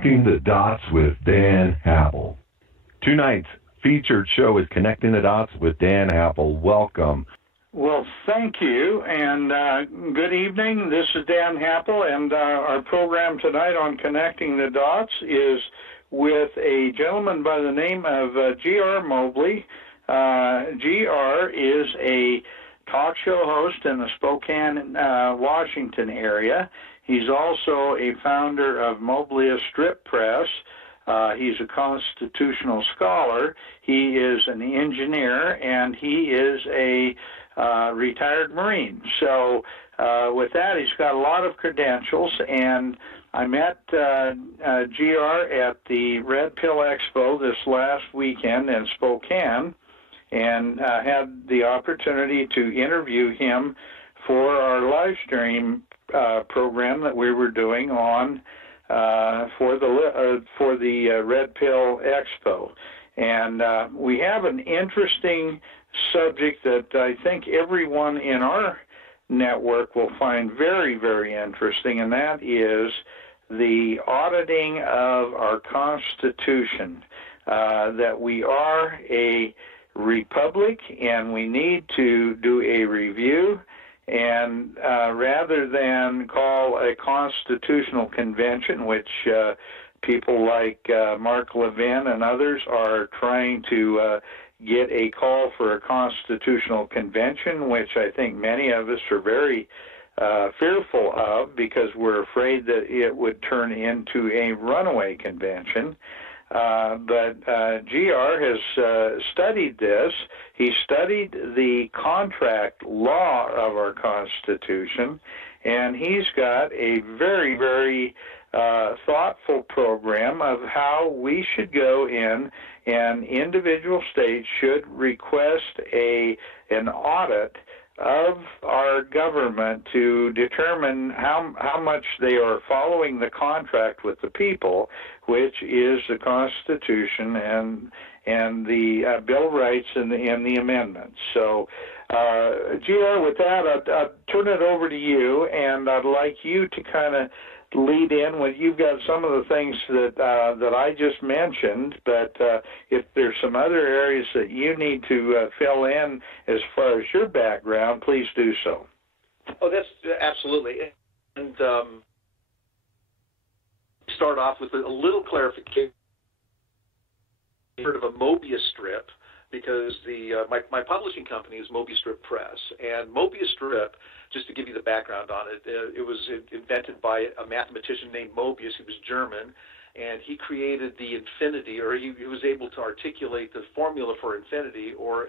Connecting the Dots with Dan Happel. Tonight's featured show is Connecting the Dots with Dan Happel. Welcome. Well, thank you, and good evening. This is Dan Happel, and our program tonight on Connecting the Dots is with a gentleman by the name of G.R. Mobley. G.R. is a talk show host in the Spokane, Washington area. He's also a founder of Moblius Strip Press. He's a constitutional scholar. He is an engineer, and he is a retired Marine. So with that, he's got a lot of credentials, and I met GR at the Red Pill Expo this last weekend in Spokane, and had the opportunity to interview him for our live stream program that we were doing on for the Red Pill Expo. And we have an interesting subject that I think everyone in our network will find very, very interesting, and that is the auditing of our Constitution, that we are a republic and we need to do a review, and rather than call a constitutional convention, which people like Mark Levin and others are trying to get a call for a constitutional convention, which I think many of us are very fearful of because we're afraid that it would turn into a runaway convention. But GR has studied this. He studied the contract law of our Constitution, and he's got a very, very thoughtful program of how we should go in, and individual states should request an audit of our government to determine how much they are following the contract with the people, which is the Constitution and the Bill of Rights and the amendments. So, GR, with that, I'll turn it over to you, and I'd like you to kind of lead in when you've got some of the things that I just mentioned, but if there's some other areas that you need to fill in as far as your background, please do so. Oh, that's absolutely. And start off with a little clarification. Heard of a Moblius Strip, because my publishing company is Moblius Strip Press, and Moblius Strip, just to give you the background on it, it was invented by a mathematician named Mobius. He was German, and he created the infinity, or he was able to articulate the formula for infinity, or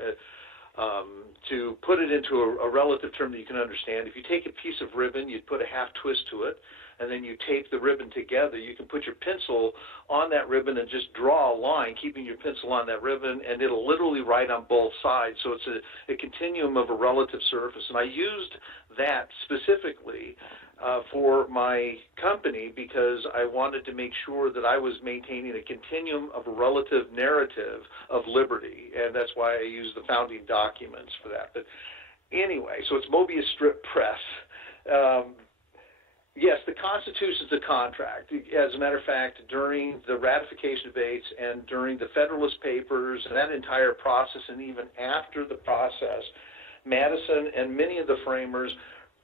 to put it into a relative term that you can understand. If you take a piece of ribbon, you'd put a half twist to it, and then you tape the ribbon together. You can put your pencil on that ribbon and just draw a line, keeping your pencil on that ribbon, and it'll literally write on both sides. So it's a continuum of a relative surface. And I used that specifically for my company because I wanted to make sure that I was maintaining a continuum of a relative narrative of liberty, and that's why I used the founding documents for that. But anyway, so it's Moblius Strip Press. Yes, the Constitution is a contract. As a matter of fact, during the ratification debates and during the Federalist Papers and that entire process, and even after the process, Madison and many of the framers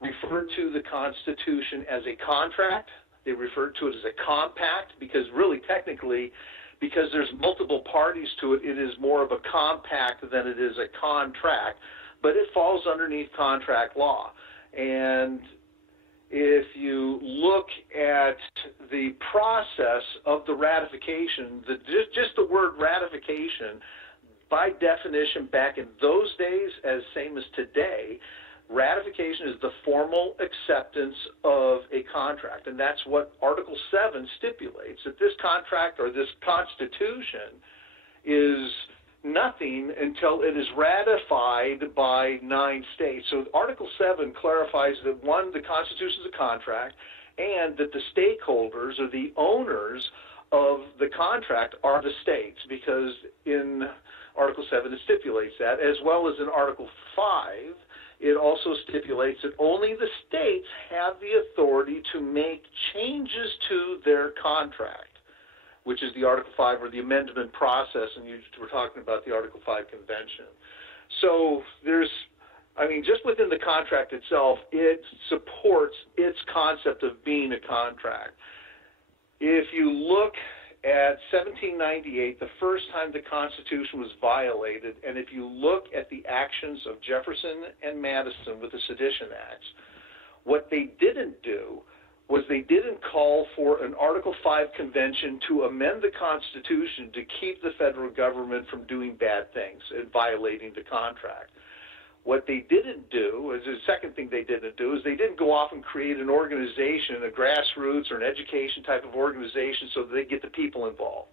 referred to the Constitution as a contract. They referred to it as a compact because really, technically, because there's multiple parties to it, it is more of a compact than it is a contract, but it falls underneath contract law. And if you look at the process of the ratification, just the word ratification, by definition, back in those days, as same as today, ratification is the formal acceptance of a contract. And that's what Article 7 stipulates, that this contract or this Constitution is nothing until it is ratified by 9 states. So Article 7 clarifies that, one, the Constitution is a contract, and that the stakeholders or the owners of the contract are the states, because in Article 7 it stipulates that, as well as in Article 5 it also stipulates that only the states have the authority to make changes to their contract. which is the Article 5 or the amendment process, and we're talking about the Article 5 convention. So just within the contract itself, it supports its concept of being a contract. If you look at 1798, the first time the Constitution was violated, and if you look at the actions of Jefferson and Madison with the Sedition Acts, what they didn't do was they didn't call for an Article 5 convention to amend the Constitution to keep the federal government from doing bad things and violating the contract. What they didn't do, is the second thing they didn't do, is they didn't go off and create an organization, a grassroots or an education type of organization so that they get the people involved.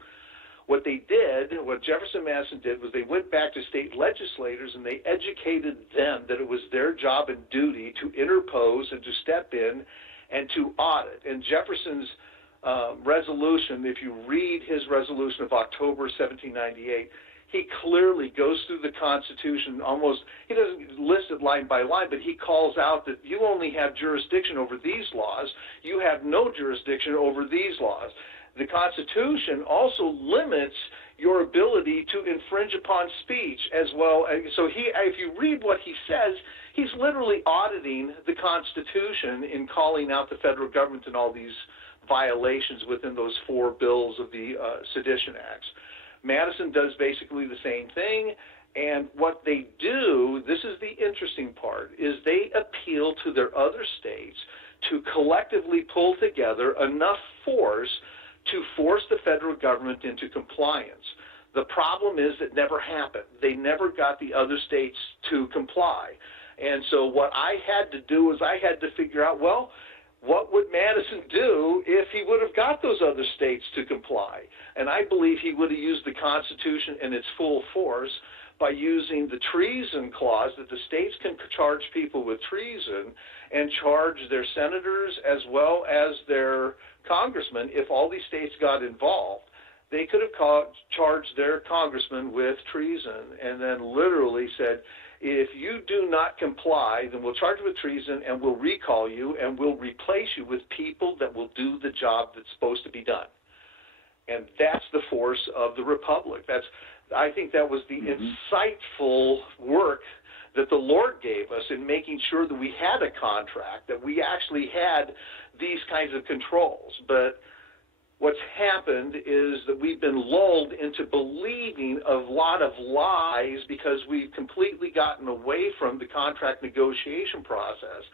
What they did, what Jefferson and Madison did, was they went back to state legislators and they educated them that it was their job and duty to interpose and to step in and to audit. And Jefferson's resolution, if you read his resolution of October 1798, he clearly goes through the Constitution he doesn't list it line by line, but he calls out that you only have jurisdiction over these laws. You have no jurisdiction over these laws. The Constitution also limits your ability to infringe upon speech as well. So if you read what he says, he's literally auditing the Constitution in calling out the federal government and all these violations within those 4 bills of the Sedition Acts. Madison does basically the same thing, and what they do, this is the interesting part, is they appeal to their other states to collectively pull together enough force to force the federal government into compliance. The problem is it never happened. They never got the other states to comply. And so what I had to do is I had to figure out, well, what would Madison do if he would have got those other states to comply? And I believe he would have used the Constitution in its full force by using the treason clause that the states can charge people with treason and charge their senators as well as their congressmen. If all these states got involved, they could have charged their congressmen with treason and then literally said, if you do not comply, then we'll charge you with treason and we'll recall you and we'll replace you with people that will do the job that's supposed to be done. And that's the force of the Republic. I think that was the insightful work that the Lord gave us in making sure that we had a contract, that we actually had these kinds of controls. But what's happened is that we've been lulled into believing a lot of lies because we've completely gotten away from the contract negotiation process.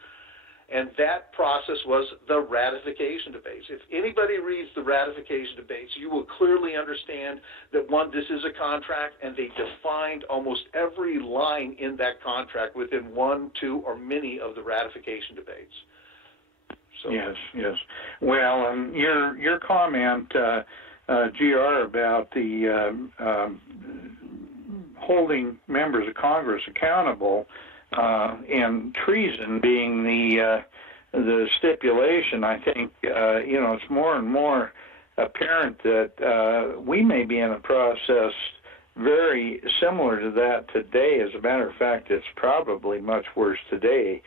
And that process was the ratification debates. If anybody reads the ratification debates, you will clearly understand that, one, this is a contract, and they defined almost every line in that contract within 1, 2, or many of the ratification debates. So, yes. Well, and your comment, GR, about the holding members of Congress accountable and treason being the stipulation, I think it's more and more apparent that we may be in a process very similar to that today. As a matter of fact, it's probably much worse today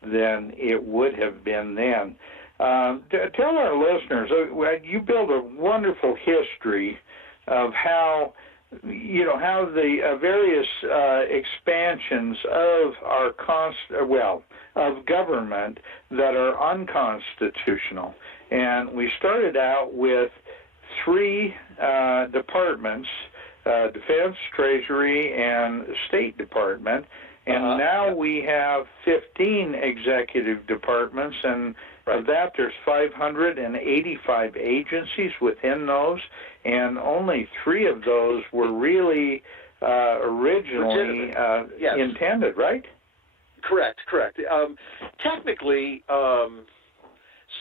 than it would have been then. Tell our listeners, you build a wonderful history of how the various expansions of our of government that are unconstitutional. And we started out with 3 departments, Defense, Treasury, and State Department. And now we have 15 executive departments, and of that there's 585 agencies within those, and only 3 of those were really originally intended, right? Correct. Technically,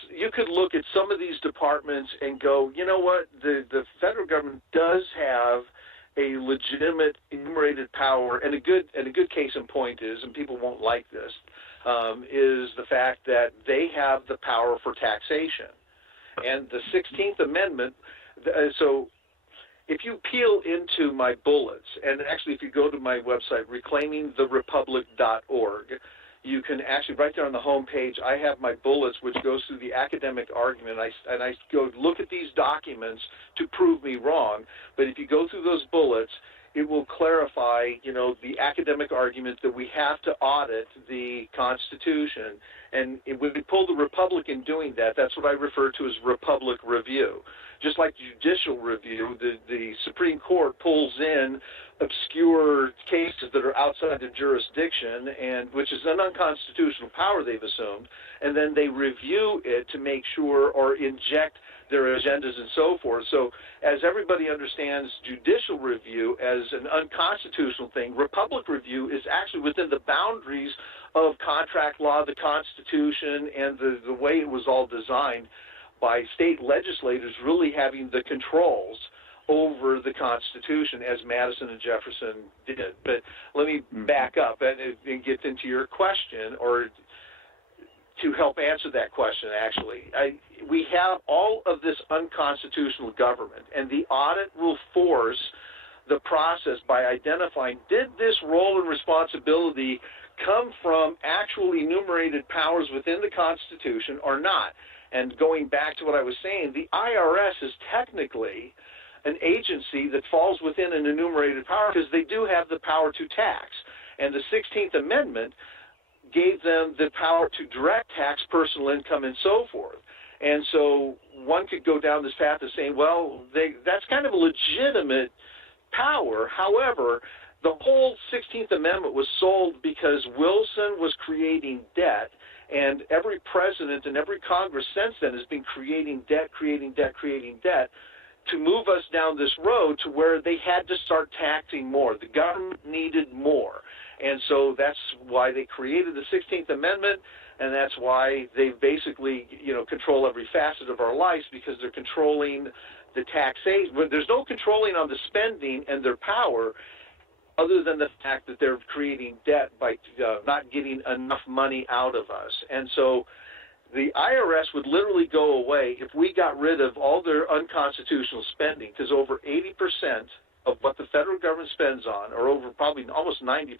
you could look at some of these departments and go, you know what, the federal government does have a legitimate enumerated power, and a good case in point is, and people won't like this, is the fact that they have the power for taxation. And the 16th Amendment, so if you peel into my bullets, and actually if you go to my website, reclaimingtherepublic.org, you can actually, right there on the home page, I have my bullets, which goes through the academic argument. And I go look at these documents to prove me wrong. But if you go through those bullets, it will clarify, the academic argument that we have to audit the Constitution. And when we pull the Republican doing that, that's what I refer to as Republic review. Just like judicial review, the Supreme Court pulls in obscure cases that are outside the jurisdiction, and which is an unconstitutional power they've assumed, and then they review it to make sure or inject their agendas and so forth. So as everybody understands judicial review as an unconstitutional thing, Republic review is actually within the boundaries of contract law, the Constitution, and the way it was all designed by state legislators really having the controls over the Constitution, as Madison and Jefferson did. But let me back up and get into your question, or to help answer that question, actually. We have all of this unconstitutional government, and the audit will force the process by identifying, did this role and responsibility come from actual enumerated powers within the Constitution or not? And going back to what I was saying, the IRS is technically an agency that falls within an enumerated power because they do have the power to tax. And the 16th Amendment gave them the power to direct tax personal income and so forth. And so one could go down this path of saying, well, that's kind of a legitimate power. However, the whole 16th Amendment was sold because Wilson was creating debt, and every president and every Congress since then has been creating debt, to move us down this road to where they had to start taxing more. The government needed more. And so that's why they created the 16th Amendment, and that's why they basically, control every facet of our lives, because they're controlling the taxation. But there's no controlling on the spending and their power other than the fact that they're creating debt by not getting enough money out of us. And so the IRS would literally go away if we got rid of all their unconstitutional spending, because over 80% of what the federal government spends on, or over probably almost 90%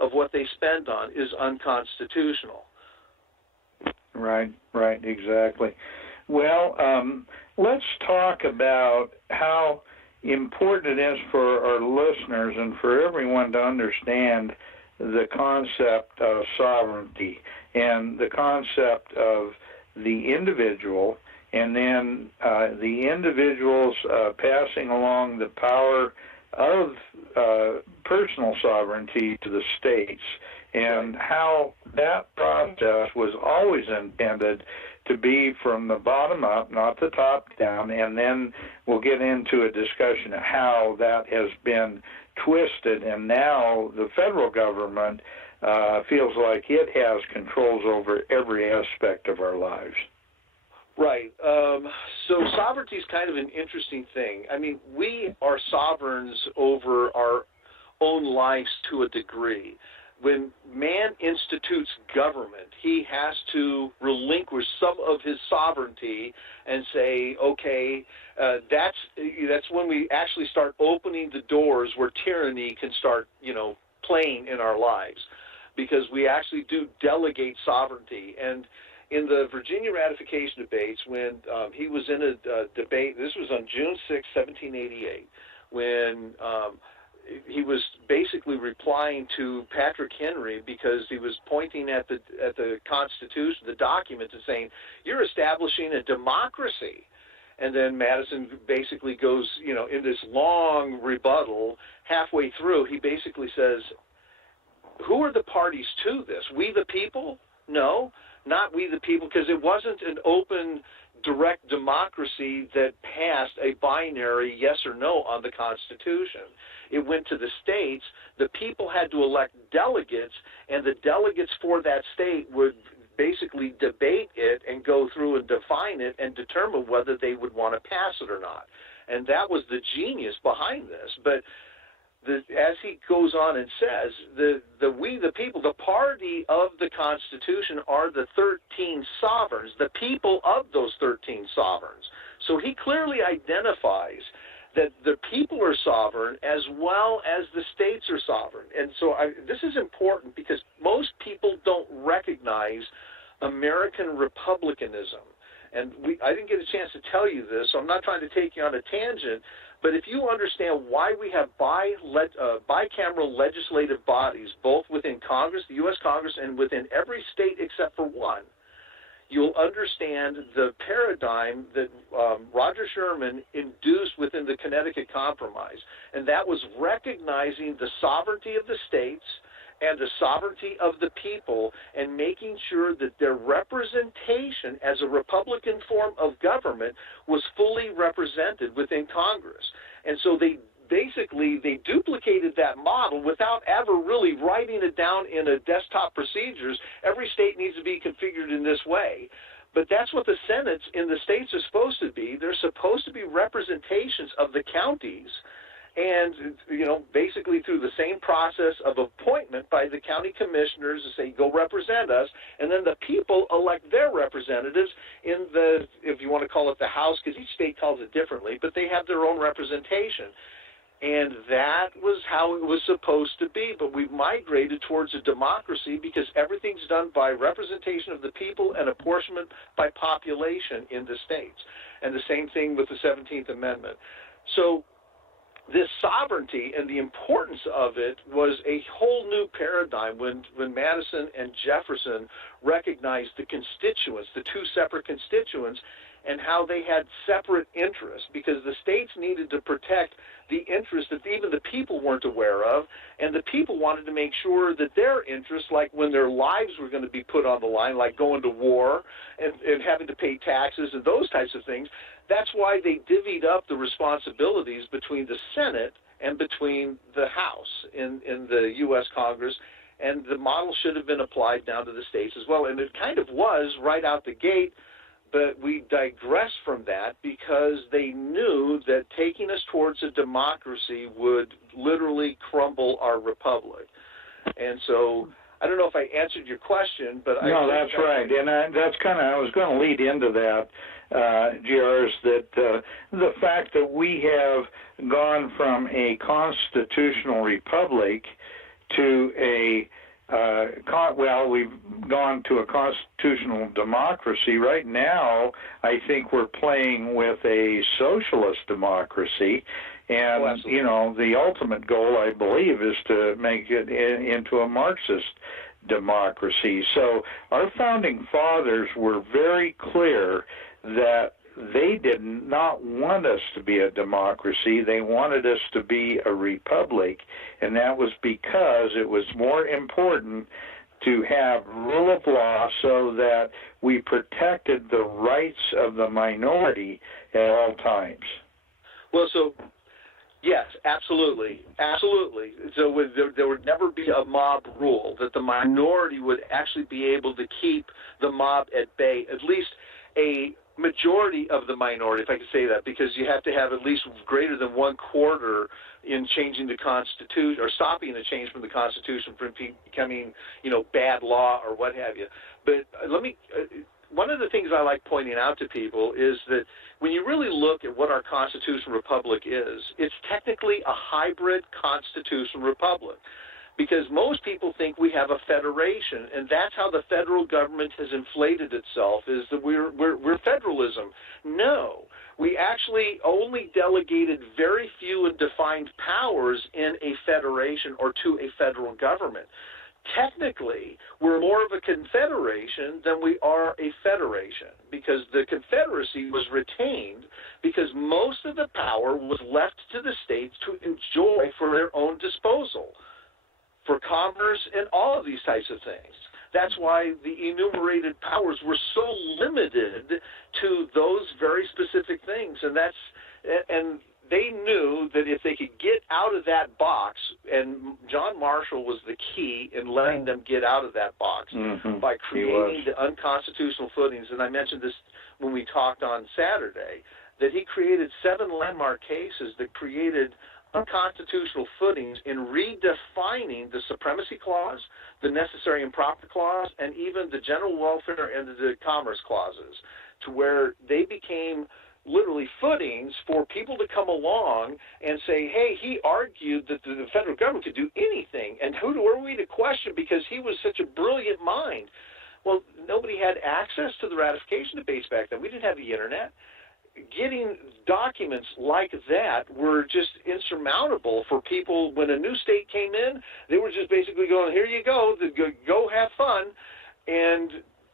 of what they spend on, is unconstitutional. Right, exactly. Well, let's talk about how important it is for our listeners and for everyone to understand the concept of sovereignty and the concept of the individual, and then the individuals passing along the power of personal sovereignty to the states, and how that process was always intended to be from the bottom up, not the top down, and then we'll get into a discussion of how that has been twisted, and now the federal government feels like it has controls over every aspect of our lives. Right. So sovereignty is kind of an interesting thing. I mean, we are sovereigns over our own lives to a degree. When man institutes government, he has to relinquish some of his sovereignty and say, okay, that's when we actually start opening the doors where tyranny can start, playing in our lives, because we actually do delegate sovereignty. And in the Virginia ratification debates, when he was in a debate, this was on June 6, 1788, when he was basically replying to Patrick Henry because he was pointing at the Constitution, the document, and saying, you're establishing a democracy. And then Madison basically goes, in this long rebuttal, halfway through, he basically says, who are the parties to this? We the people? No, not we the people, because it wasn't an open, direct democracy that passed a binary yes or no on the Constitution. It went to the states. The people had to elect delegates, and the delegates for that state would basically debate it and go through and define it and determine whether they would want to pass it or not. And that was the genius behind this. But as he goes on and says, we the people, the party of the Constitution are the 13 sovereigns, the people of those 13 sovereigns. So he clearly identifies that the people are sovereign as well as the states are sovereign. And so this is important because most people don't recognize American republicanism. And I didn't get a chance to tell you this, so I'm not trying to take you on a tangent, but if you understand why we have bicameral legislative bodies, both within Congress, the U.S. Congress, and within every state except for one, you'll understand the paradigm that Roger Sherman induced within the Connecticut Compromise, and that was recognizing the sovereignty of the states and the sovereignty of the people, and making sure that their representation as a Republican form of government was fully represented within Congress. And so they duplicated that model without ever really writing it down in a desktop procedures. Every state needs to be configured in this way. But that's what the Senates in the states are supposed to be. They're supposed to be representations of the counties, and, basically through the same process of appointment by the county commissioners to say, go represent us, and then the people elect their representatives in the, if you want to call it the House, because each state calls it differently, but they have their own representation. And that was how it was supposed to be, but we've migrated towards a democracy because everything's done by representation of the people and apportionment by population in the states. And the same thing with the 17th Amendment. So this sovereignty and the importance of it was a whole new paradigm when Madison and Jefferson recognized the constituents, the two separate constituents, and how they had separate interests, because the states needed to protect the interests that even the people weren't aware of, and the people wanted to make sure that their interests, like when their lives were going to be put on the line, like going to war and having to pay taxes and those types of things, that's why they divvied up the responsibilities between the Senate and between the House in the U.S. Congress, and the model should have been applied down to the states as well. And it kind of was right out the gate, but we digressed from that because they knew that taking us towards a democracy would literally crumble our republic. And so I don't know if I answered your question, but no, that's right, and that's kind of, I was going to lead into that, GRs, that the fact that we have gone from a constitutional republic to a we've gone to a constitutional democracy. Right now, I think we're playing with a socialist democracy, and the ultimate goal, I believe, is to make it into a Marxist democracy. So our founding fathers were very clear that they did not want us to be a democracy. They wanted us to be a republic, and that was because it was more important to have rule of law so that we protected the rights of the minority at all times. Well, so yes, absolutely, absolutely. So there would never be a mob rule, that the minority would actually be able to keep the mob at bay, at least a majority of the minority, if I could say that, because you have to have at least greater than 1/4 in changing the Constitution, or stopping a change from the Constitution from becoming, bad law or what have you. But one of the things I like pointing out to people is that when you really look at what our constitutional republic is, it's technically a hybrid constitutional republic. Because most people think we have a federation, and that's how the federal government has inflated itself, is that we're federalism. No, we actually only delegated very few and defined powers in a federation or to a federal government. Technically, we're more of a confederation than we are a federation, because the Confederacy was retained because most of the power was left to the states to enjoy for their own disposal, for commerce and all of these types of things. That's why the enumerated powers were so limited to those very specific things, and they knew that if they could get out of that box, and John Marshall was the key in letting them get out of that box by creating the unconstitutional footings. And I mentioned this when we talked on Saturday, that he created 7 landmark cases that created unconstitutional footings in redefining the Supremacy Clause, the Necessary and Proper Clause, and even the General Welfare and the Commerce Clauses, to where they became literally footings for people to come along and say, hey, he argued that the federal government could do anything, and who were we to question because he was such a brilliant mind? Well, nobody had access to the ratification debates back then. We didn't have the internet. Getting documents like that were just insurmountable for people. When a new state came in, they were just basically going, here you go, go have fun. And,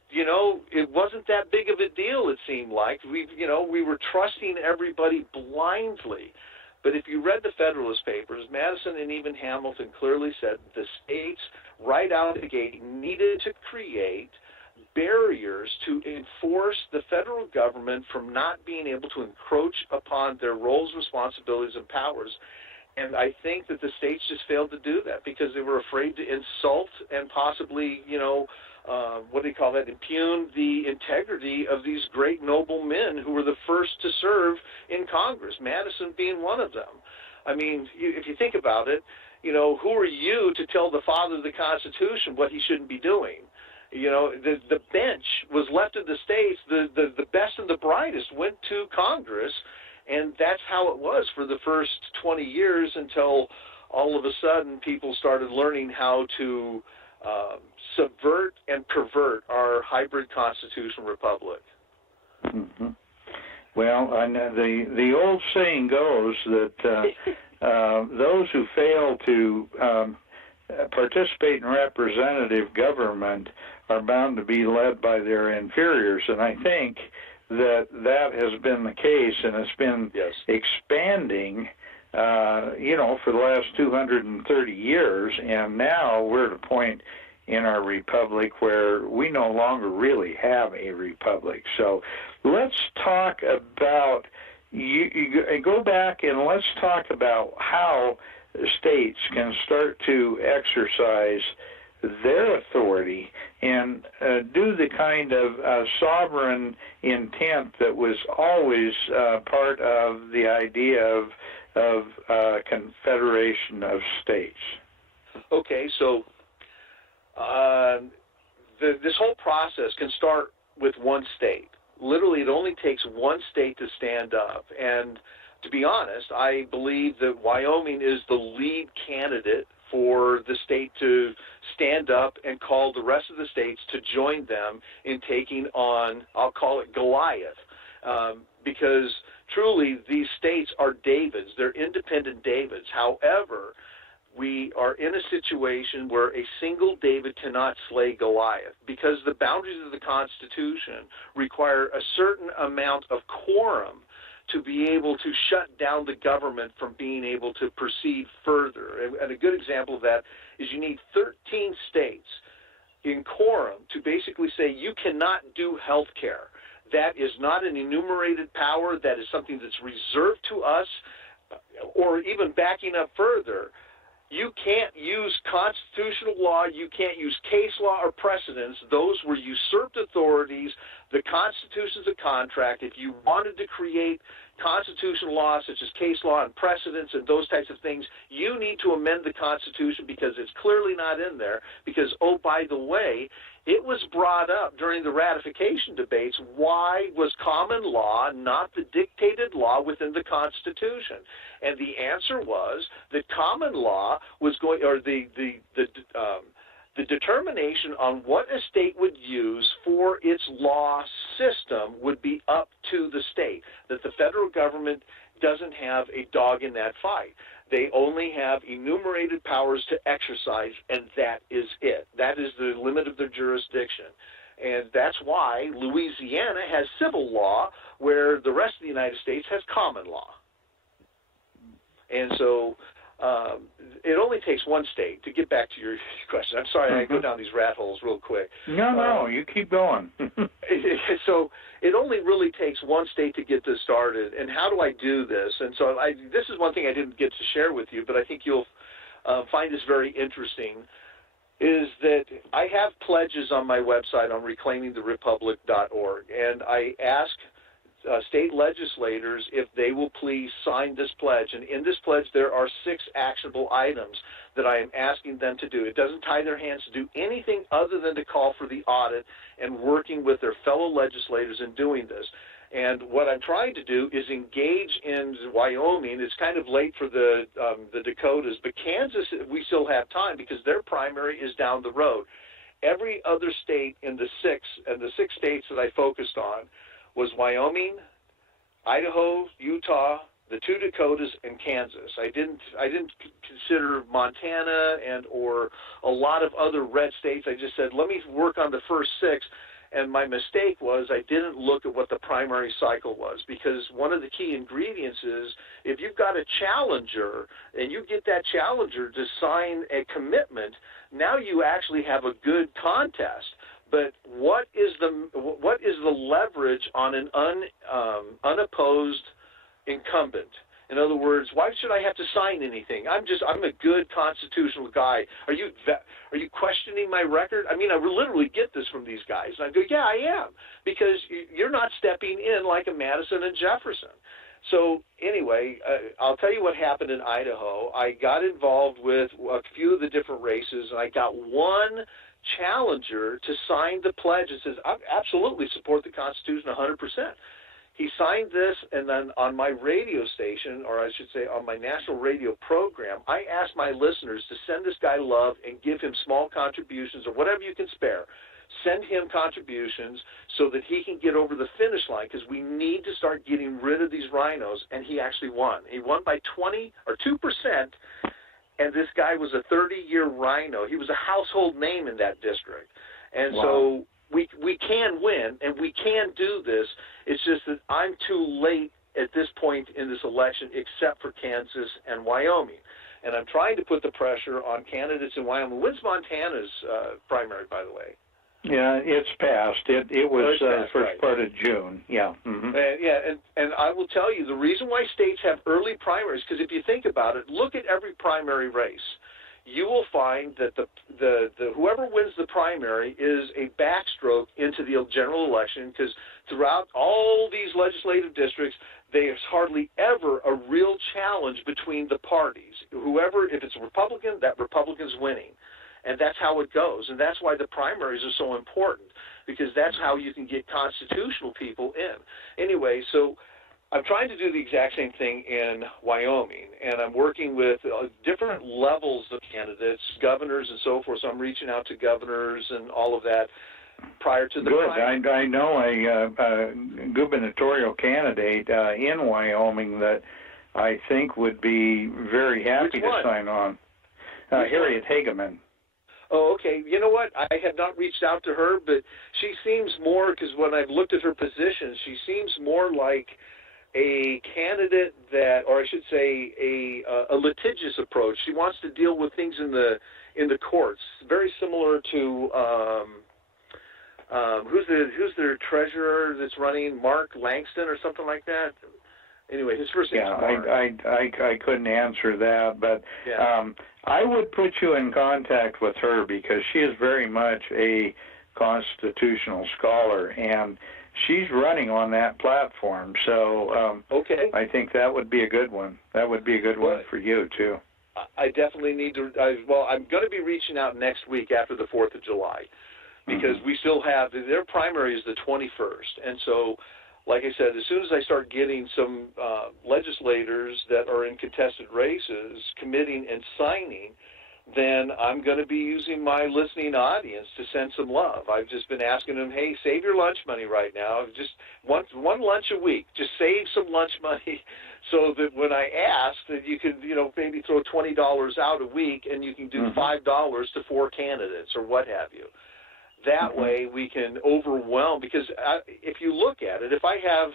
you know, it wasn't that big of a deal, it seemed like. We were trusting everybody blindly. But if you read the Federalist Papers, Madison and even Hamilton clearly said the states right out of the gate needed to create barriers to enforce the federal government from not being able to encroach upon their roles, responsibilities, and powers. And I think that the states just failed to do that because they were afraid to insult and possibly, impugn the integrity of these great noble men who were the first to serve in Congress, Madison being one of them. I mean, if you think about it, who are you to tell the father of the Constitution what he shouldn't be doing? The bench was left to the states. The best and the brightest went to Congress, and that's how it was for the first 20 years until all of a sudden people started learning how to subvert and pervert our hybrid constitutional republic. Mm-hmm. Well, the old saying goes that those who fail to participate in representative government are bound to be led by their inferiors, and I think that has been the case, and it's been expanding, for the last 230 years, and now we're at a point in our republic where we no longer really have a republic. So let's talk about, you go back and let's talk about how states can start to exercise their authority and do the kind of sovereign intent that was always part of the idea of confederation of states. Okay, so this whole process can start with one state. Literally, it only takes one state to stand up. And to be honest, I believe that Wyoming is the lead candidate for the state to stand up and call the rest of the states to join them in taking on, I'll call it Goliath, because truly these states are Davids. They're independent Davids. However, we are in a situation where a single David cannot slay Goliath because the boundaries of the Constitution require a certain amount of quorum to be able to shut down the government from being able to proceed further. And a good example of that is you need 13 states in quorum to basically say you cannot do health care. That is not an enumerated power. That is something that's reserved to us. Or even backing up further, you can't use constitutional law, you can't use case law or precedents. Those were usurped authorities. The Constitution's a contract. If you wanted to create constitutional law such as case law and precedents and those types of things, you need to amend the Constitution because it's clearly not in there. Because, oh, by the way, it was brought up during the ratification debates, why was common law not the dictated law within the Constitution? And the answer was that common law was going, or the determination on what a state would use for its law system would be up to the state, that the federal government doesn't have a dog in that fight. They only have enumerated powers to exercise, and that is it. That is the limit of their jurisdiction. And that's why Louisiana has civil law, where the rest of the United States has common law. And so it only takes one state, to get back to your question. I'm sorry, I go down these rat holes real quick. No, you keep going. So it only really takes one state to get this started. And how do I do this? And so this is one thing I didn't get to share with you, but I think you'll find this very interesting, is that I have pledges on my website on reclaimingtherepublic.org, and I ask state legislators if they will please sign this pledge. And in this pledge, there are 6 actionable items that I am asking them to do. It doesn't tie their hands to do anything other than to call for the audit and working with their fellow legislators in doing this. And what I'm trying to do is engage in Wyoming. It's kind of late for the Dakotas, but Kansas, we still have time because their primary is down the road. Every other state in the six states that I focused on was Wyoming, Idaho, Utah, the two Dakotas, and Kansas. I didn't consider Montana or a lot of other red states. I just said, let me work on the first six. And my mistake was I didn't look at what the primary cycle was, because one of the key ingredients is if you've got a challenger and you get that challenger to sign a commitment, now you actually have a good contest. But what is the leverage on an unopposed incumbent? In other words, why should I have to sign anything? I'm a good constitutional guy. Are you questioning my record? I mean, I literally get this from these guys. And I go, yeah, I am, because you're not stepping in like a Madison and Jefferson. So anyway, I'll tell you what happened in Idaho. I got involved with a few of the different races, and I got one challenger to sign the pledge that says, I absolutely support the Constitution 100%. He signed this, and then on my radio station, or I should say on my national radio program, I asked my listeners to send this guy love and give him small contributions or whatever you can spare. Send him contributions so that he can get over the finish line, because we need to start getting rid of these rhinos, and he actually won. He won by 2%, and this guy was a 30-year rhino. He was a household name in that district. And wow. So we can win, and we can do this. It's just that I'm too late at this point in this election, except for Kansas and Wyoming. And I'm trying to put the pressure on candidates in Wyoming. When's Montana's primary, by the way? Yeah, it's passed. It was passed, first right. part of June. Yeah. Mm-hmm. And I will tell you, the reason why states have early primaries, because if you think about it, look at every primary race. You will find that the whoever wins the primary is a backstroke into the general election, because throughout all these legislative districts, there's hardly ever a real challenge between the parties. Whoever, if it's a Republican, that Republican's winning. And that's how it goes. And that's why the primaries are so important, because that's how you can get constitutional people in. Anyway, so I'm trying to do the exact same thing in Wyoming, and I'm working with different levels of candidates, governors and so forth. So I'm reaching out to governors and all of that prior to the primary. Good. I know a gubernatorial candidate in Wyoming that I think would be very happy to sign on. Harriet Hageman. Oh, okay. You know what? I have not reached out to her, but she seems more, because when I've looked at her positions, she seems more like a candidate that, or I should say, a litigious approach. She wants to deal with things in the courts, very similar to who's their treasurer that's running, Mark Langston or something like that. Anyway, his first name's Mark. I couldn't answer that, but yeah. I would put you in contact with her, because she is very much a constitutional scholar, and she's running on that platform. So okay. I think that would be a good one. That would be a good one for you, too. I definitely need to, I'm going to be reaching out next week after the 4th of July, because we still have, their primary is the 21st, and so like I said, as soon as I start getting some legislators that are in contested races committing and signing, then I'm going to be using my listening audience to send some love. I've just been asking them, hey, save your lunch money right now. Just one lunch a week. Just save some lunch money so that when I ask that you can, maybe throw $20 out a week and you can do $5 to 4 candidates or what have you. That way we can overwhelm, because if you look at it, if I have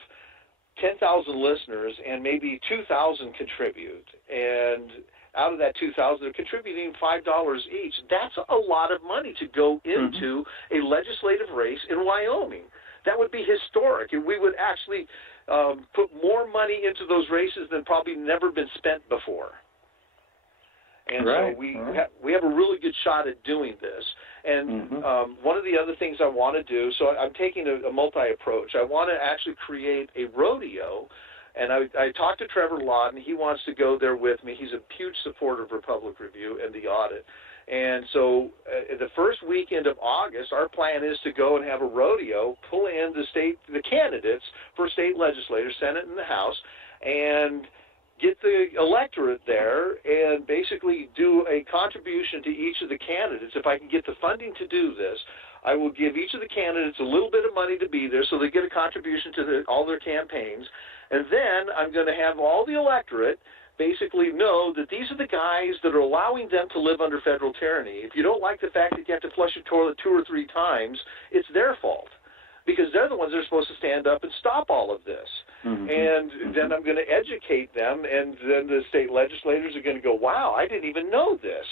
10,000 listeners and maybe 2,000 contribute, and out of that 2,000 they're contributing $5 each, that's a lot of money to go into a legislative race in Wyoming. That would be historic, and we would actually put more money into those races than probably never been spent before. And so we have a really good shot at doing this. And one of the other things I want to do, so I'm taking a multi-approach. I want to actually create a rodeo, And I talked to Trevor Lawton. He wants to go there with me. He's a huge supporter of Republic Review and the audit. And so the first weekend of August, our plan is to go and have a rodeo, pull in the candidates for state legislators, Senate and the House, and get the electorate there and basically do a contribution to each of the candidates. If I can get the funding to do this, I will give each of the candidates a little bit of money to be there so they get a contribution to all their campaigns. And then I'm going to have all the electorate basically know that these are the guys that are allowing them to live under federal tyranny. If you don't like the fact that you have to flush your toilet 2 or 3 times, it's their fault, because they're the ones that are supposed to stand up and stop all of this. And then I'm going to educate them, and then the state legislators are going to go, wow, I didn't even know this.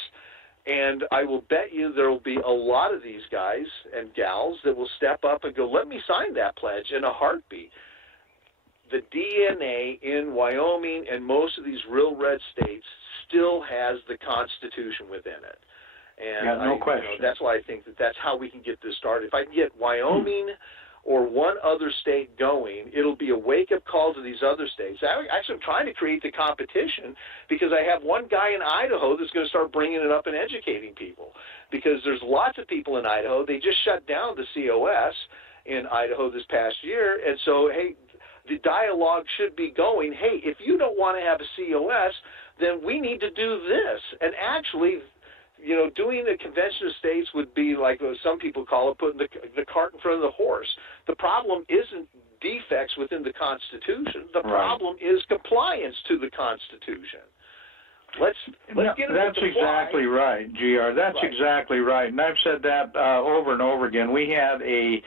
And I will bet you there will be a lot of these guys and gals that will step up and go, let me sign that pledge in a heartbeat. The DNA in Wyoming and most of these real red states still has the Constitution within it. And yeah, no question. That's why I think that's how we can get this started. If I can get Wyoming or one other state going, it'll be a wake-up call to these other states. Actually, I'm trying to create the competition because I have one guy in Idaho that's going to start bringing it up and educating people, because there's lots of people in Idaho. They just shut down the COS in Idaho this past year, and so, hey, the dialogue should be going, hey, if you don't want to have a COS, then we need to do this. And actually, doing a convention of states would be like some people call it, putting the cart in front of the horse. The problem isn't defects within the Constitution. The problem is compliance to the Constitution. Let's get it. That's exactly right, GR. That's exactly right. And I've said that over and over again. We had a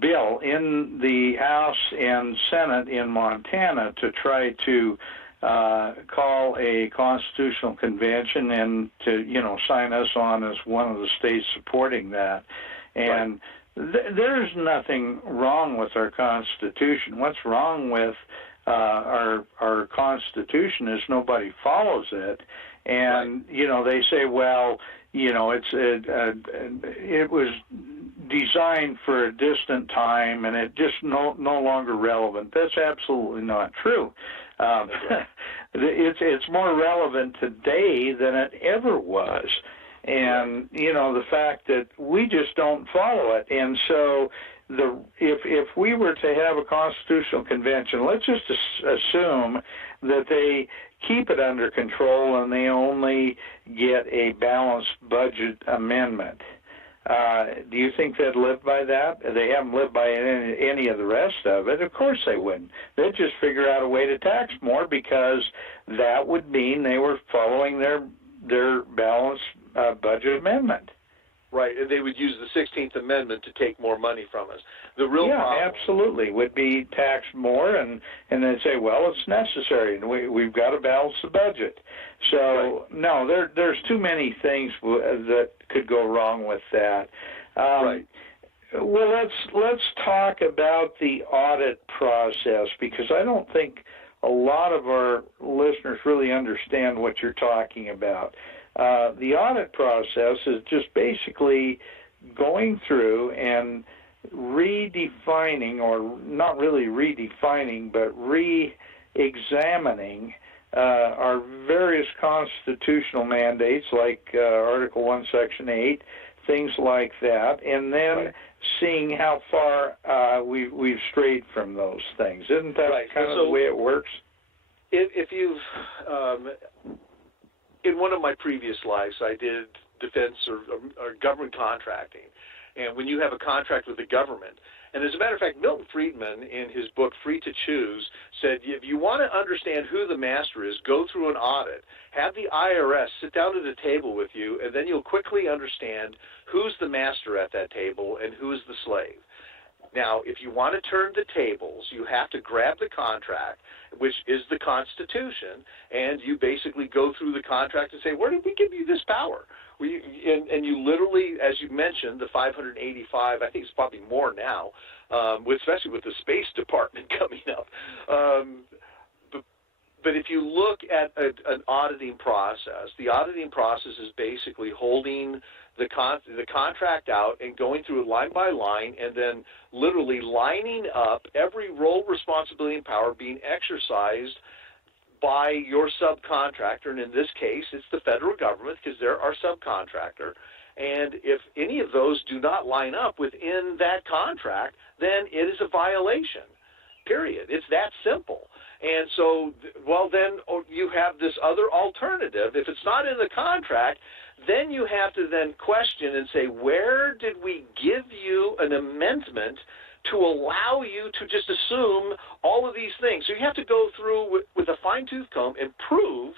bill in the House and Senate in Montana to try to call a constitutional convention and to, sign us on as one of the states supporting that. And there's nothing wrong with our Constitution. What's wrong with our Constitution is nobody follows it. And, they say, well, it was designed for a distant time and it just no longer relevant. That's absolutely not true. It's more relevant today than it ever was. And, the fact that we just don't follow it. And so if we were to have a constitutional convention, let's just assume that they keep it under control and they only get a balanced budget amendment. Do you think they'd live by that? They haven't lived by any of the rest of it. Of course they wouldn't. They'd just figure out a way to tax more, because that would mean they were following their balanced budget amendment. Right, and they would use the 16th Amendment to take more money from us. The real problem, absolutely, would be taxed more, and they'd say, well, it's necessary, and we've got to balance the budget. So, no, there's too many things that could go wrong with that. Well, let's talk about the audit process, because I don't think a lot of our listeners really understand what you're talking about. The audit process is just basically going through and redefining, or not really redefining, but re-examining our various constitutional mandates, like Article 1, Section 8, things like that, and then seeing how far we've strayed from those things. Isn't that kind of the way it works? If you've... in one of my previous lives, I did defense or government contracting. And when you have a contract with the government, and as a matter of fact, Milton Friedman, in his book Free to Choose, said if you want to understand who the master is, go through an audit. Have the IRS sit down at a table with you, and then you'll quickly understand who's the master at that table and who is the slave. Now, if you want to turn the tables, you have to grab the contract, which is the Constitution, and you basically go through the contract and say, where did we give you this power? And you literally, as you mentioned, the 585, I think it's probably more now, especially with the Space Department coming up. But if you look at an auditing process, the auditing process is basically holding the contract out and going through it line by line, and then literally lining up every role, responsibility, and power being exercised by your subcontractor. And in this case, it's the federal government, because they're our subcontractor. And if any of those do not line up within that contract, then it is a violation, period. It's that simple. And so, well, then you have this other alternative. If it's not in the contract, then you have to then question and say, where did we give you an amendment to allow you to just assume all of these things? So you have to go through with a fine-tooth comb and prove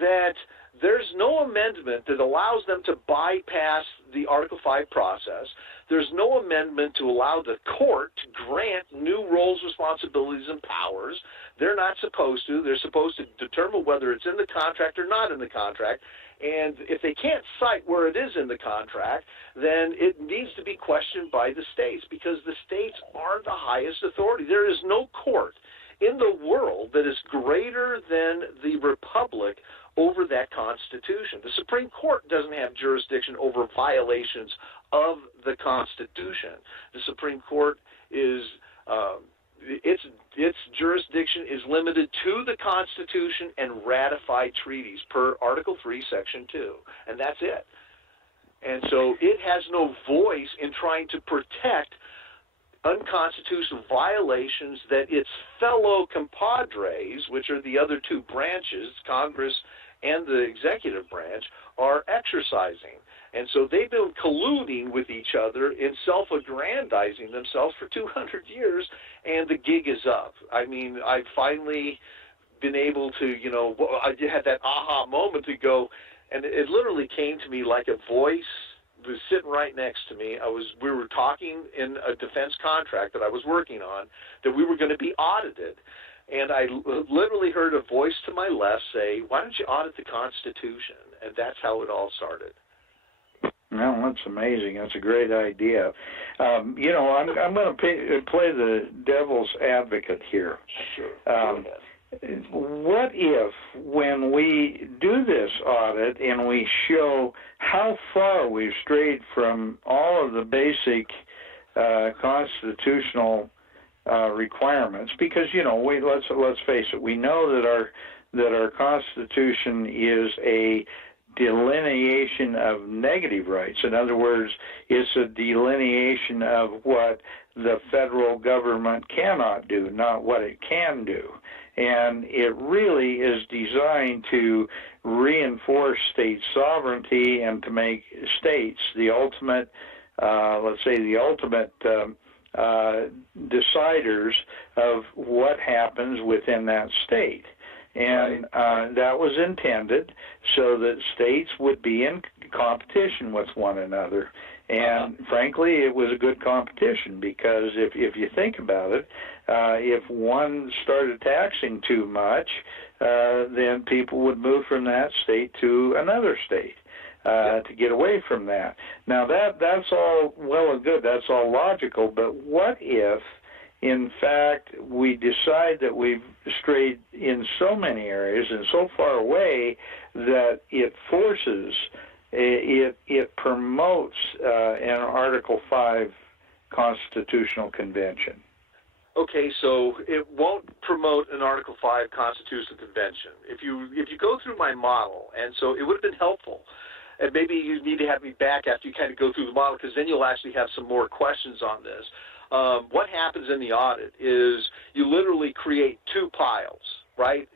that there's no amendment that allows them to bypass the Article 5 process. There's no amendment to allow the court to grant new roles, responsibilities, and powers. They're not supposed to. They're supposed to determine whether it's in the contract or not in the contract. And if they can't cite where it is in the contract, then it needs to be questioned by the states, because the states are the highest authority. There is no court in the world that is greater than the republic over that Constitution. The Supreme Court doesn't have jurisdiction over violations of the Constitution. The Supreme Court is its jurisdiction is limited to the Constitution and ratified treaties per Article 3, Section 2, and that's it. And so it has no voice in trying to protect unconstitutional violations that its fellow compadres, which are the other two branches, Congress and the executive branch, are exercising. And so they've been colluding with each other in self-aggrandizing themselves for 200 years, and the gig is up. I mean, I've finally been able to, I had that aha moment to go, and it literally came to me like a voice was sitting right next to me. We were talking in a defense contract that I was working on, that we were going to be audited. And I literally heard a voice to my left say, why don't you audit the Constitution? And that's how it all started. Well, that's amazing. That's a great idea. I'm going to play the devil's advocate here. Sure. What if, when we do this audit and we show how far we've strayed from all of the basic constitutional requirements, because let's face it, we know that our Constitution is a delineation of negative rights. In other words, it's a delineation of what the federal government cannot do, not what it can do. And it really is designed to reinforce state sovereignty and to make states the ultimate, deciders of what happens within that state. And that was intended so that states would be in competition with one another. And frankly, it was a good competition, because if you think about it, if one started taxing too much, then people would move from that state to another state to get away from that. Now, that's all well and good. That's all logical. But what if, in fact, we decide that we've strayed in so many areas and so far away that it forces, it promotes an Article 5 constitutional convention? Okay, so it won't promote an Article 5 constitutional convention. If you go through my model, and so it would have been helpful, and maybe you need to have me back after you kind of go through the model, because then you'll actually have some more questions on this. What happens in the audit is you literally create two piles, right?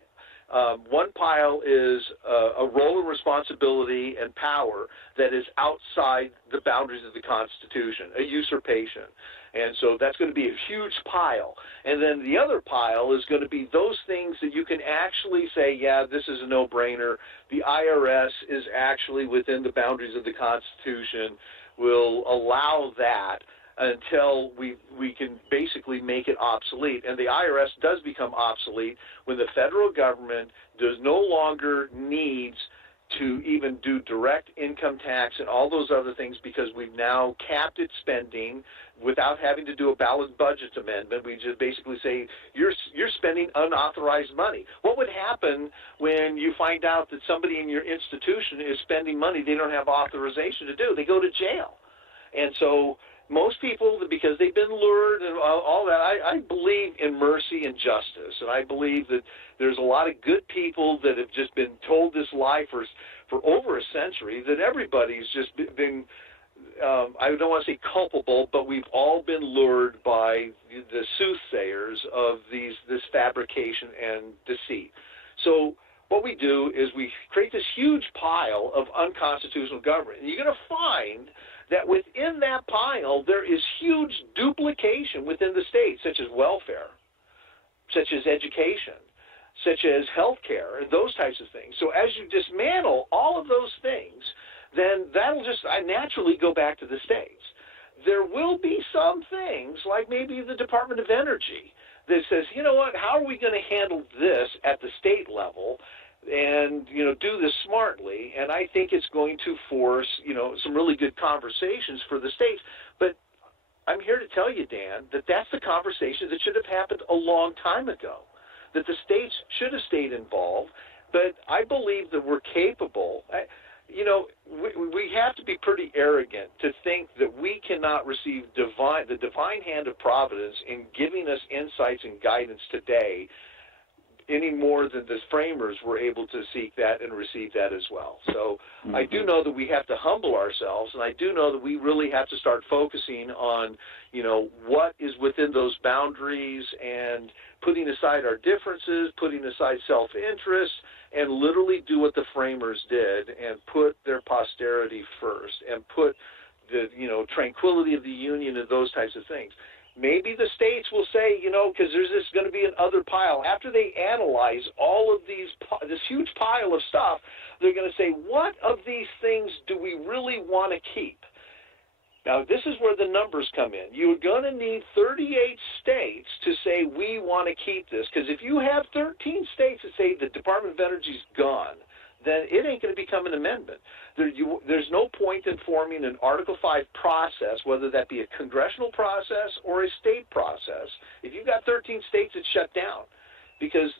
One pile is a role and responsibility and power that is outside the boundaries of the Constitution, a usurpation. And so that's going to be a huge pile. And then the other pile is going to be those things that you can actually say, yeah, this is a no-brainer. The IRS is actually within the boundaries of the Constitution. We'll allow that until we can basically make it obsolete. And the IRS does become obsolete when the federal government no longer needs to even do direct income tax and all those other things, because we've now capped its spending without having to do a balanced budget amendment. We just basically say you're spending unauthorized money. What would happen when you find out that somebody in your institution is spending money they don't have authorization to do? They go to jail. And so most people, because they've been lured and all that, I believe in mercy and justice, and I believe that there's a lot of good people that have just been told this lie for over a century, that everybody's just been, I don't want to say culpable, but we've all been lured by the soothsayers of this fabrication and deceit. So what we do is we create this huge pile of unconstitutional government, and you're going to find that within that pile there is huge duplication within the state, such as welfare, such as education, such as health care, and those types of things. So as you dismantle all of those things, then that'll just naturally go back to the states. There will be some things, like maybe the Department of Energy, that says, you know what, how are we going to handle this at the state level and, do this smartly? And I think it's going to force, some really good conversations for the states. But I'm here to tell you, Dan, that that's the conversation that should have happened a long time ago, that the states should have stayed involved. But I believe that we're capable. We have to be pretty arrogant to think that we cannot receive the divine hand of providence in giving us insights and guidance today any more than the framers were able to seek that and receive that as well. So I do know that we have to humble ourselves, and I do know that we really have to start focusing on, what is within those boundaries and putting aside our differences, putting aside self-interest, and literally do what the framers did and put their posterity first and put the, tranquility of the union and those types of things. Maybe the states will say, because there's going to be another pile. After they analyze all of this huge pile of stuff, they're going to say, what of these things do we really want to keep? Now, this is where the numbers come in. You're going to need 38 states to say we want to keep this, because if you have 13 states that say the Department of Energy's gone, then it ain't going to become an amendment. There's no point in forming an Article 5 process, whether that be a congressional process or a state process. If you've got 13 states, it's shut down, because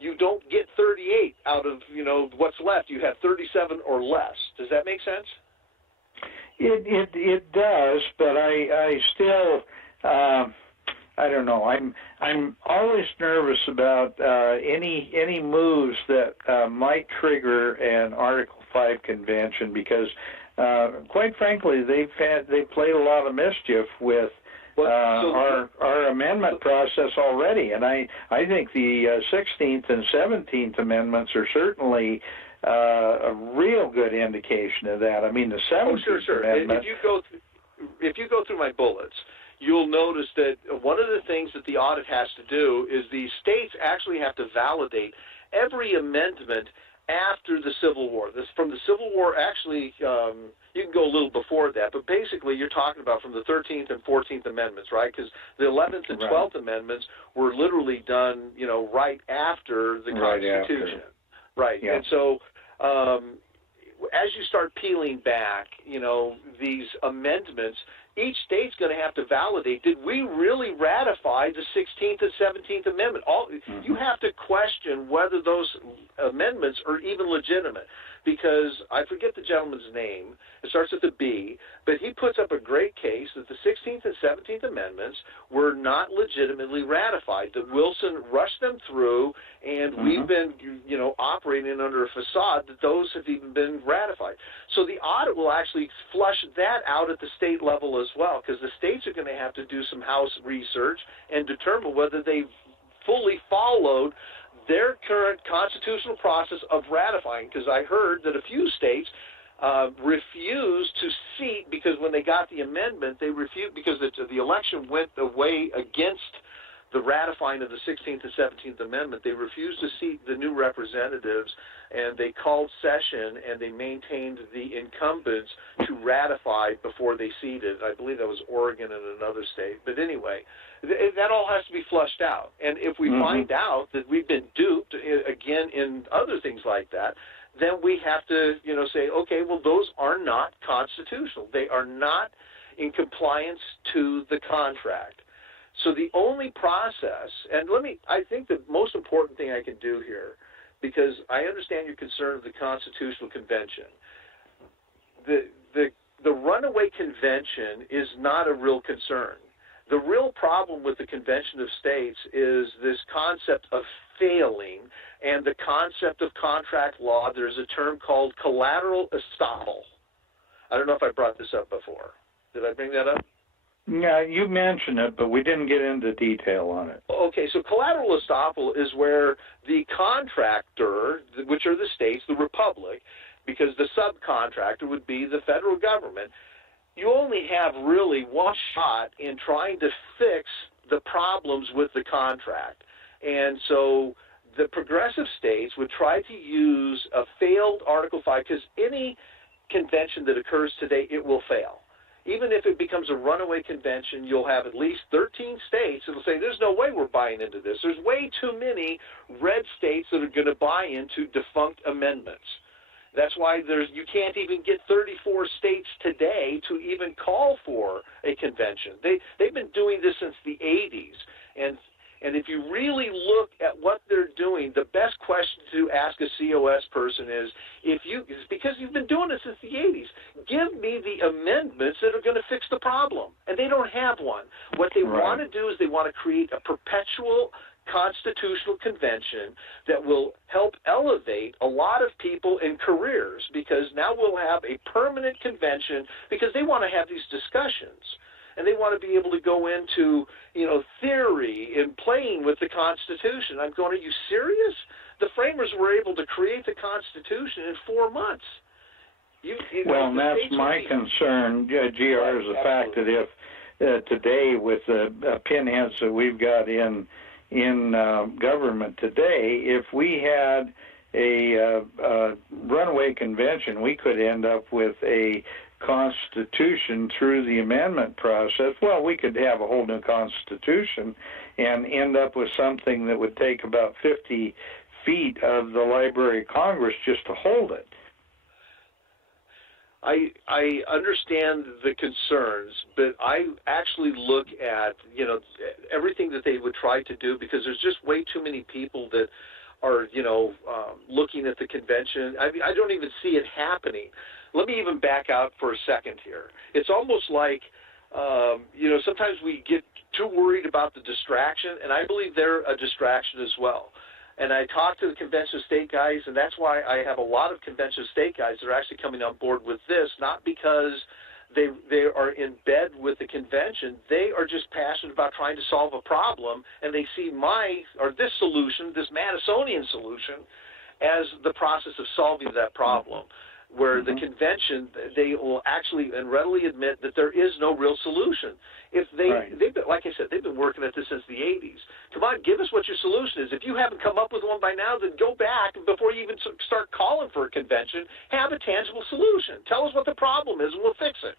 you don't get 38 out of, what's left. You have 37 or less. Does that make sense? It does, but I still I don't know. I'm always nervous about any moves that might trigger an Article 5 convention, because quite frankly they played a lot of mischief with our amendment process already, and I think the 16th and 17th amendments are certainly a real good indication of that. I mean, the 17th amendment. If you go through my bullets, you'll notice that one of the things that the audit has to do is the states actually have to validate every amendment after the Civil War. From the Civil War, actually, you can go a little before that, but basically you're talking about from the 13th and 14th Amendments, right? Because the 11th and 12th Amendments were literally done, right after the Constitution. Right. Yeah. And so as you start peeling back, these amendments, each state's going to have to validate, did we really ratify the 16th and 17th Amendment? You have to question whether those amendments are even legitimate, because I forget the gentleman's name. It starts with a B, but he puts up a great case that the 16th and 17th Amendments were not legitimately ratified, that Wilson rushed them through, and we've been, operating under a facade that those have even been ratified. So the audit will actually flush that out at the state level as well, because the states are going to have to do some house research and determine whether they've fully followed their current constitutional process of ratifying, because I heard that a few states refused to seat, because when they got the amendment, they refused, because the election went away against the ratifying of the 16th and 17th Amendment. They refused to seat the new representatives, and they called session, and they maintained the incumbents to ratify before they seated. I believe that was Oregon and another state. But anyway, that all has to be flushed out. And if we find out that we've been duped, again, in other things like that, then we have to, say, okay, well, those are not constitutional. They are not in compliance to the contract. So the only process, and I think the most important thing I can do here, because I understand your concern of the Constitutional Convention. The runaway convention is not a real concern. The real problem with the Convention of States is this concept of failing and the concept of contract law. There's a term called collateral estoppel. I don't know if I brought this up before. Did I bring that up? Yeah, you mentioned it, but we didn't get into detail on it. Okay, so collateral estoppel is where the contractor, which are the states, the republic, because the subcontractor would be the federal government, you only have really one shot in trying to fix the problems with the contract. And so the progressive states would try to use a failed Article 5, because any convention that occurs today, it will fail. Even if it becomes a runaway convention, you'll have at least 13 states that will say, there's no way we're buying into this. There's way too many red states that are going to buy into defunct amendments. That's why you can't even get 34 states today to even call for a convention. They've been doing this since the 80s. And if you really look at what they're doing, the best question to ask a COS person is, because you've been doing it since the 80s, give me the amendments that are going to fix the problem. And they don't have one. What they want to do is they want to create a perpetual constitutional convention that will help elevate a lot of people in careers, because now we'll have a permanent convention, because they want to have these discussions. And they want to be able to go into, theory and playing with the Constitution. I'm going, are you serious? The framers were able to create the Constitution in 4 months. Well, and that's my concern, GR, is the fact that if today with the pinheads that we've got in government today, if we had a runaway convention, we could end up with a Constitution through the amendment process. Well, we could have a whole new Constitution and end up with something that would take about 50 feet of the Library of Congress just to hold it. I understand the concerns, but I actually look at, everything that they would try to do, because there's just way too many people that are, looking at the convention. I don't even see it happening. Let me even back out for a second here. It's almost like, sometimes we get too worried about the distraction, and I believe they're a distraction as well. And I talk to the convention of state guys, and that's why I have a lot of convention of state guys that are actually coming on board with this, not because they are in bed with the convention. They are just passionate about trying to solve a problem, and they see this solution, this Madisonian solution, as the process of solving that problem, where the convention, they will actually and readily admit that there is no real solution. If they've been, like I said, they've been working at this since the 80s. Come on, give us what your solution is. If you haven't come up with one by now, then go back before you even start calling for a convention. Have a tangible solution. Tell us what the problem is, and we'll fix it.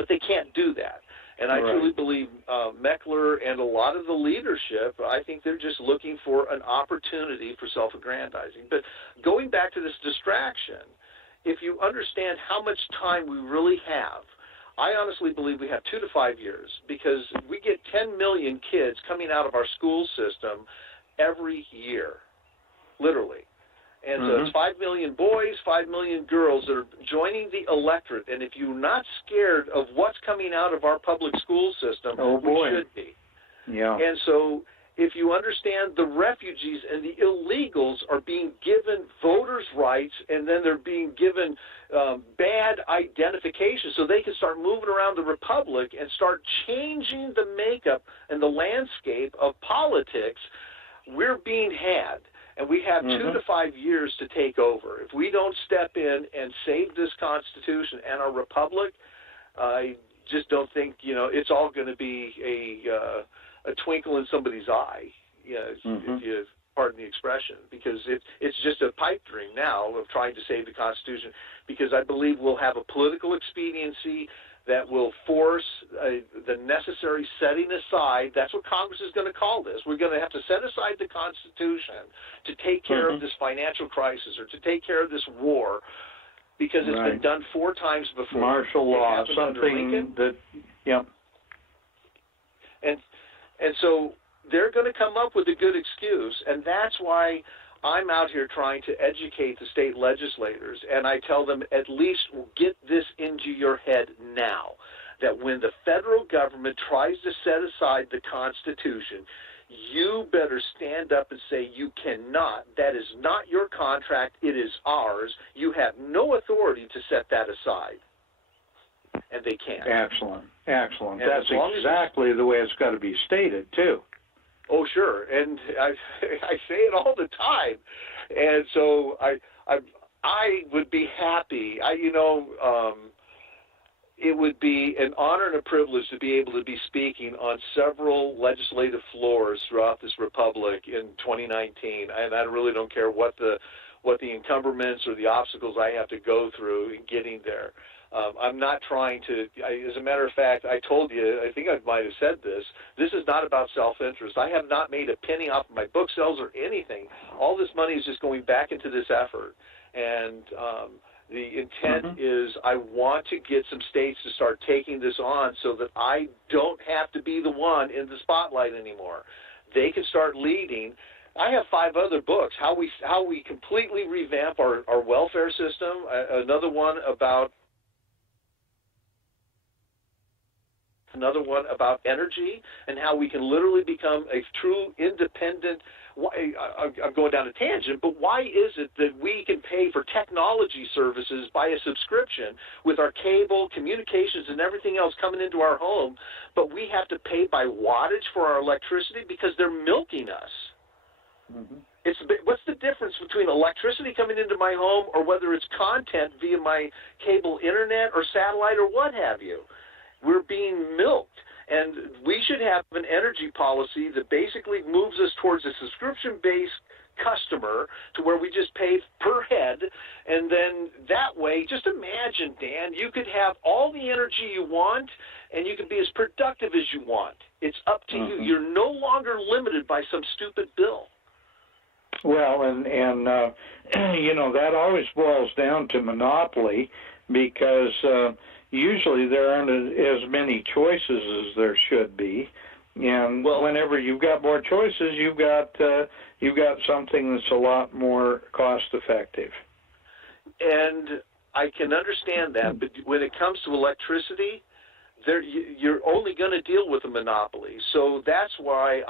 But they can't do that. And I truly believe Meckler and a lot of the leadership, I think they're just looking for an opportunity for self-aggrandizing. But going back to this distraction, if you understand how much time we really have, I honestly believe we have 2 to 5 years, because we get 10 million kids coming out of our school system every year, literally. And so it's 5 million boys, 5 million girls that are joining the electorate. And if you're not scared of what's coming out of our public school system, we should be. Yeah. And so if you understand the refugees and the illegals are being given voters' rights, and then they're being given bad identification so they can start moving around the republic and start changing the makeup and the landscape of politics, we're being had. And we have 2 to 5 years to take over. If we don't step in and save this Constitution and our republic, I just don't think, it's all going to be a twinkle in somebody's eye, if you pardon the expression, because it's just a pipe dream now of trying to save the Constitution, because I believe we'll have a political expediency that will force the necessary setting aside. That's what Congress is going to call this. We're going to have to set aside the Constitution to take care of this financial crisis or to take care of this war, because it's been done 4 times before. Martial law, something that, And so they're going to come up with a good excuse, and that's why I'm out here trying to educate the state legislators, and I tell them, at least get this into your head now, that when the federal government tries to set aside the Constitution, you better stand up and say, you cannot. That is not your contract. It is ours. You have no authority to set that aside. And they can't. Excellent. And that's exactly the way it's got to be stated, too. Oh, sure, and I say it all the time, and so I would be happy. It would be an honor and a privilege to be able to be speaking on several legislative floors throughout this republic in 2019, and I really don't care what the encumbrments or the obstacles I have to go through in getting there. I'm not trying to, as a matter of fact, I told you, I think I might have said this is not about self-interest. I have not made a penny off of my book sales or anything. All this money is just going back into this effort. And the intent is I want to get some states to start taking this on so that I don't have to be the one in the spotlight anymore. They can start leading. I have 5 other books, how we completely revamp our welfare system, another one about energy and how we can literally become a true independent. I'm going down a tangent, but why is it that we can pay for technology services by a subscription with our cable, communications, and everything else coming into our home, but we have to pay by wattage for our electricity because they're milking us? What's the difference between electricity coming into my home or whether it's content via my cable internet or satellite or what have you? We're being milked, and we should have an energy policy that basically moves us towards a subscription-based customer to where we just pay per head, and then that way, just imagine, Dan, you could have all the energy you want, and you can be as productive as you want. It's up to you. You're no longer limited by some stupid bill. Well, and that always boils down to monopoly, because usually there aren't as many choices as there should be, and whenever you've got more choices, you've got something that's a lot more cost effective. And I can understand that, but when it comes to electricity, you're only going to deal with a monopoly. So that's why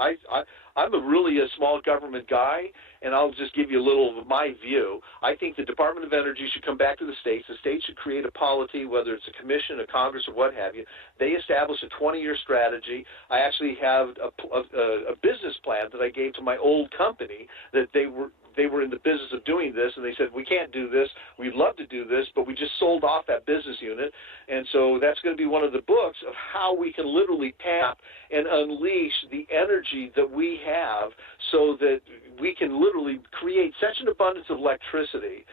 I'm really a small government guy, and I'll just give you a little of my view. I think the Department of Energy should come back to the states. The states should create a policy, whether it's a commission, a Congress, or what have you. They establish a 20-year strategy. I actually have a business plan that I gave to my old company that they were in the business of doing this, and they said, we can't do this. We'd love to do this, but we just sold off that business unit. And so that's going to be one of the books of how we can literally tap and unleash the energy that we have so that we can literally create such an abundance of electricity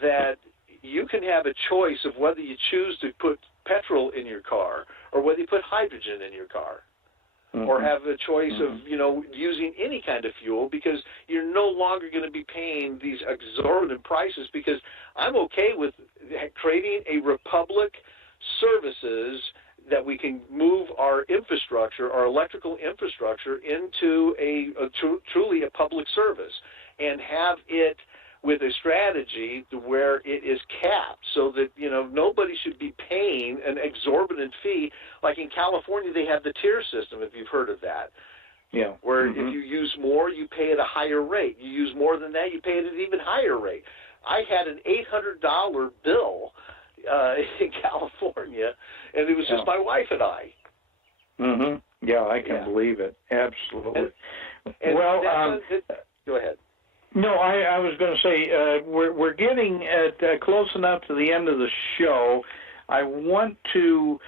that you can have a choice of whether you choose to put petrol in your car or whether you put hydrogen in your car. Or have a choice of, using any kind of fuel, because you're no longer going to be paying these exorbitant prices, because I'm okay with creating a republic services that we can move our infrastructure, our electrical infrastructure, into truly a public service and have it with a strategy where it is capped so that, nobody should be paying an exorbitant fee. Like in California, they have the tier system, if you've heard of that. Yeah. Where if you use more, you pay at a higher rate. You use more than that, you pay at an even higher rate. I had an $800 bill in California, and it was just my wife and I. Yeah, I can believe it. Absolutely. And go ahead. No, I was going to say we're getting close enough to the end of the show. I want to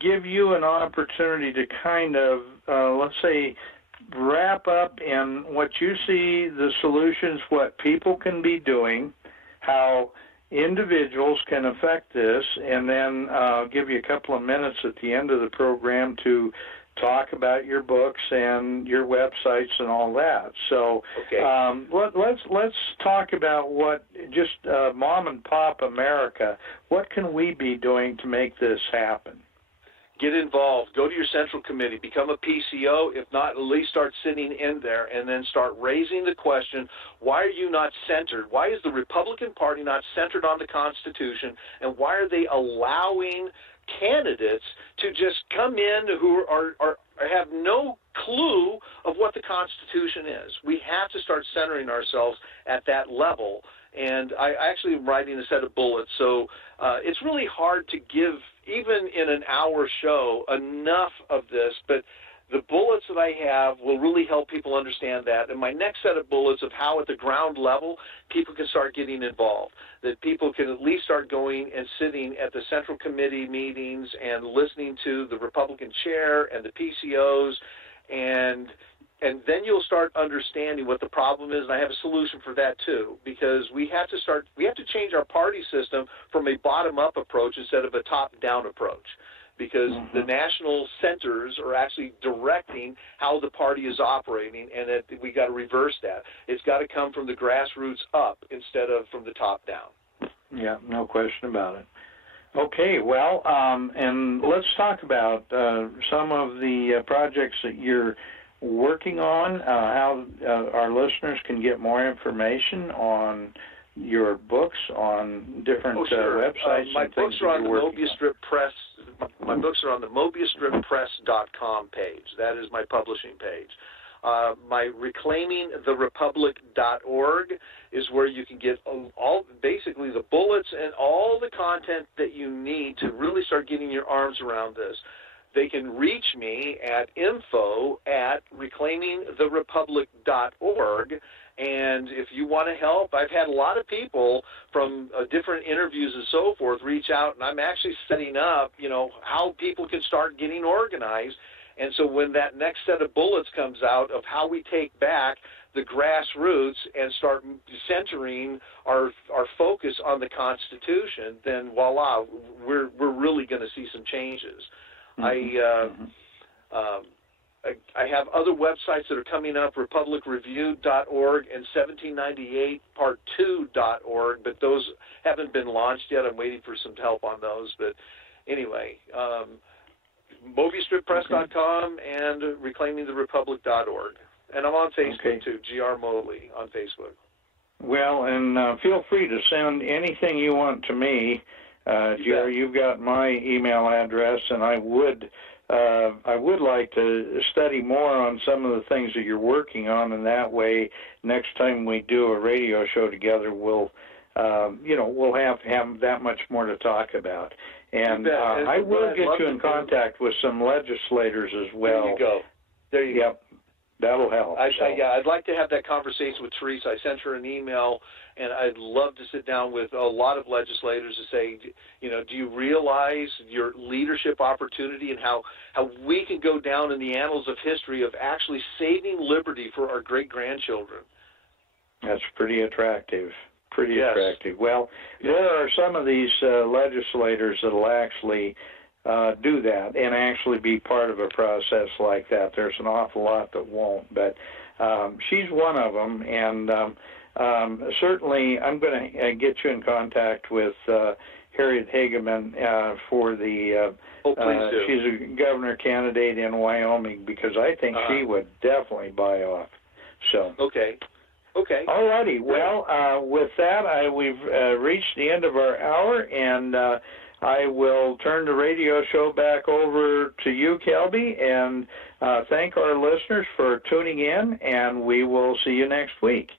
give you an opportunity to kind of, let's say, wrap up in what you see the solutions, what people can be doing, how individuals can affect this, and then I'll give you a couple of minutes at the end of the program to talk about your books and your websites and all that. So let's talk about what just mom and pop America. What can we be doing to make this happen? Get involved. Go to your central committee. Become a PCO. If not, at least start sitting in there and then start raising the question, why are you not centered? Why is the Republican Party not centered on the Constitution? And why are they allowing candidates to just come in who have no clue of what the Constitution is? We have to start centering ourselves at that level. And I actually am writing a set of bullets, so it's really hard to give, even in an hour show, enough of this, but the bullets that I have will really help people understand that. And my next set of bullets of how at the ground level people can start getting involved, that people can at least start going and sitting at the Central Committee meetings and listening to the Republican chair and the PCOs, and then you'll start understanding what the problem is, and I have a solution for that too, because we have to change our party system from a bottom-up approach instead of a top-down approach, because the national centers are actually directing how the party is operating, and that we got to reverse that. It's got to come from the grassroots up instead of from the top down. Yeah, no question about it. Okay, well, and let's talk about some of the projects that you're working on, how our listeners can get more information on your books on different websites. My books are on the Moblius Strip Press. My books are on the MobliusStripPress.com page. That is my publishing page. My ReclaimingTheRepublic.org is where you can get basically the bullets and all the content that you need to really start getting your arms around this. They can reach me at info@reclaimingtherepublic.org, and if you want to help, I've had a lot of people from different interviews and so forth reach out, and I'm actually setting up, how people can start getting organized. And so when that next set of bullets comes out of how we take back the grassroots and start centering our focus on the Constitution, then voila, we're really going to see some changes. I have other websites that are coming up, republicreview.org and 1798part2.org, but those haven't been launched yet. I'm waiting for some help on those. But anyway, MobliusStripPress.com and reclaimingtherepublic.org. And I'm on Facebook, too, G.R. Mobley on Facebook. Well, and feel free to send anything you want to me. Jerry, you've got my email address, and I would like to study more on some of the things that you're working on, and that way, next time we do a radio show together, we'll have that much more to talk about. And I will get you in contact with some legislators as well. There you go. There you go. That'll help. I'd like to have that conversation with Teresa. I sent her an email, and I'd love to sit down with a lot of legislators to say, do you realize your leadership opportunity and how we can go down in the annals of history of actually saving liberty for our great-grandchildren? That's pretty attractive. Attractive. Well, there are some of these legislators that will actually do that and actually be part of a process like that. There's an awful lot that won't, but she's one of them, and certainly I'm going to get you in contact with Harriet Hageman for the she's a governor candidate in Wyoming, because I think she would definitely buy off. So Okay. All righty. Well, with that, we've reached the end of our hour, and I will turn the radio show back over to you, Kelby, and thank our listeners for tuning in, and we will see you next week.